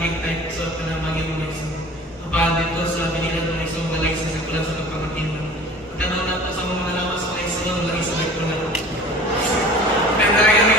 cake type so na maging mo isang kapag dito sa Manila doon isang balay sa sikulan sa kapangatinan. Pagkano na po sa mga lawas ko ay sa doon, lagi sa ko na. Kaya